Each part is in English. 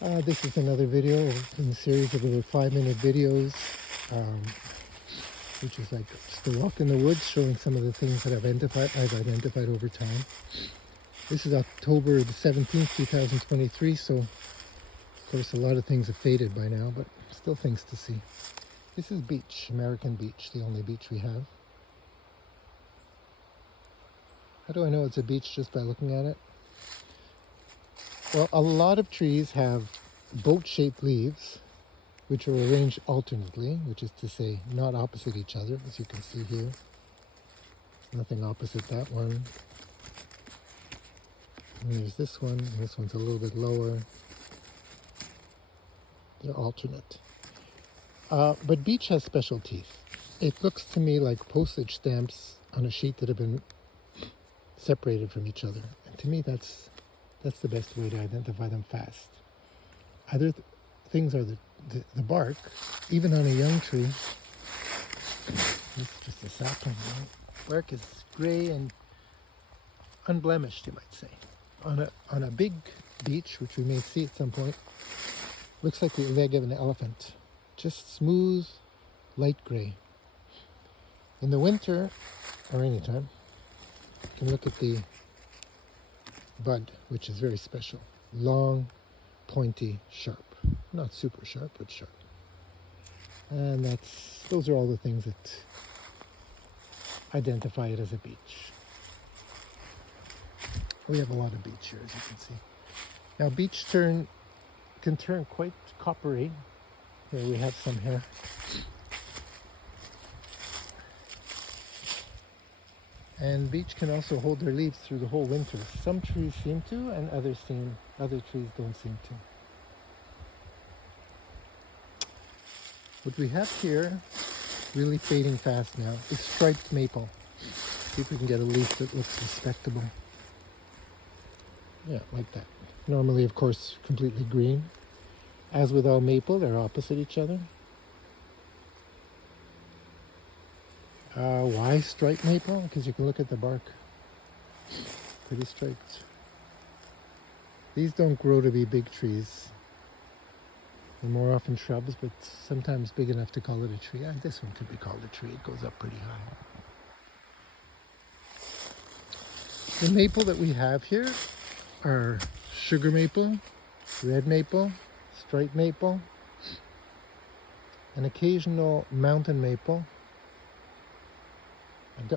This is another video in a series of about 5-minute videos, which is like just a walk in the woods, showing some of the things that I've identified over time. This is October the 17th, 2023, so of course a lot of things have faded by now, but still things to see. This is Beech, American beech, the only beech we have. How do I know it's a beech? Just by looking at it? Well, a lot of trees have boat-shaped leaves, which are arranged alternately, which is to say not opposite each other, as you can see here. There's nothing opposite that one. And there's this one, and this one's a little bit lower. They're alternate. But beech has special teeth. It looks to me like postage stamps on a sheet that have been separated from each other. And to me, that's the best way to identify them fast. Other things are the bark, even on a young tree. It's just a sapling. Right? Bark is gray and unblemished, you might say. On a big beech, which we may see at some point, looks like the leg of an elephant. Just smooth, light gray. In the winter, or anytime, you can look at the bud, which is very special. Long, pointy, sharp. Not super sharp, but sharp. And those are all the things that identify it as a beech. We have a lot of beech here, as you can see. Now, beech can turn quite coppery. Here we have some here. And beech can also hold their leaves through the whole winter. Some trees seem to, and other trees don't seem to. What we have here, really fading fast now, is striped maple. See if we can get a leaf that looks respectable. Yeah, like that. Normally, of course, completely green. As with all maple, they're opposite each other. Why striped maple? Because you can look at the bark. Pretty striped. These don't grow to be big trees. They're more often shrubs, but sometimes big enough to call it a tree. This one could be called a tree. It goes up pretty high. The maple that we have here are sugar maple, red maple, striped maple, an occasional mountain maple.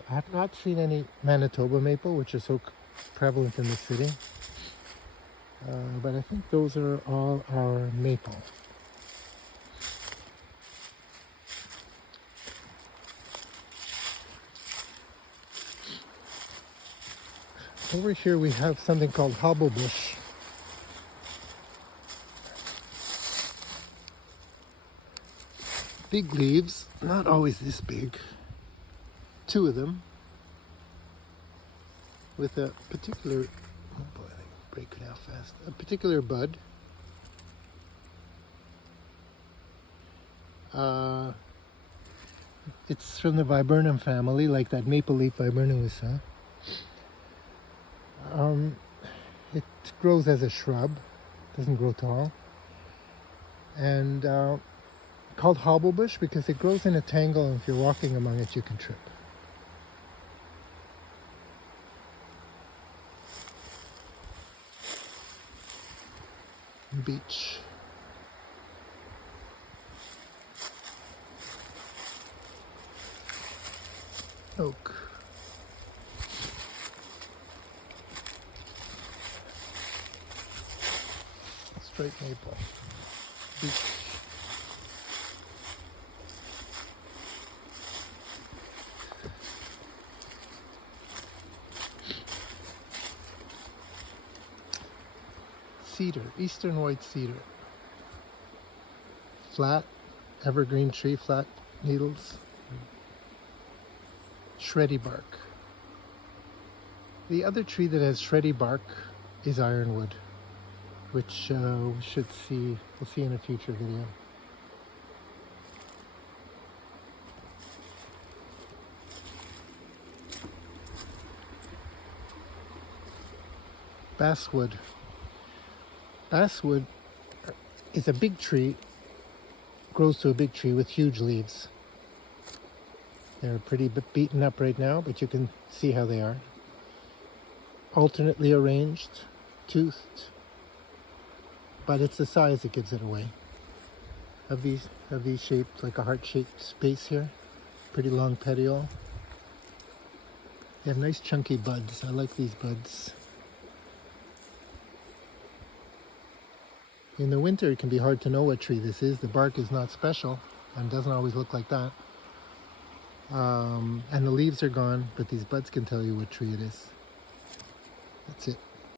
I have not seen any Manitoba maple, which is so prevalent in the city. But I think those are all our maple. Over here we have something called hobblebush. Big leaves, not always this big. 2 of them, with a particular, oh boy, I think I'm breaking out fast, a particular bud. It's from the viburnum family, like that maple leaf viburnum we saw. It grows as a shrub, doesn't grow tall, and called hobblebush because it grows in a tangle, and if you're walking among it, you can trip. Beech. Oak. Straight maple. Beech. Cedar, eastern white cedar. Flat, evergreen tree, flat needles. Shreddy bark. The other tree that has shreddy bark is ironwood, which we'll see in a future video. Basswood. Basswood is a big tree, grows to a big tree with huge leaves. They're pretty beaten up right now, but you can see how they are. Alternately arranged, toothed, but it's the size that gives it away. A V-shaped, like a heart-shaped space here. Pretty long petiole. They have nice chunky buds. I like these buds. In the winter, it can be hard to know what tree this is. The bark is not special and doesn't always look like that. And the leaves are gone, but these buds can tell you what tree it is. That's it.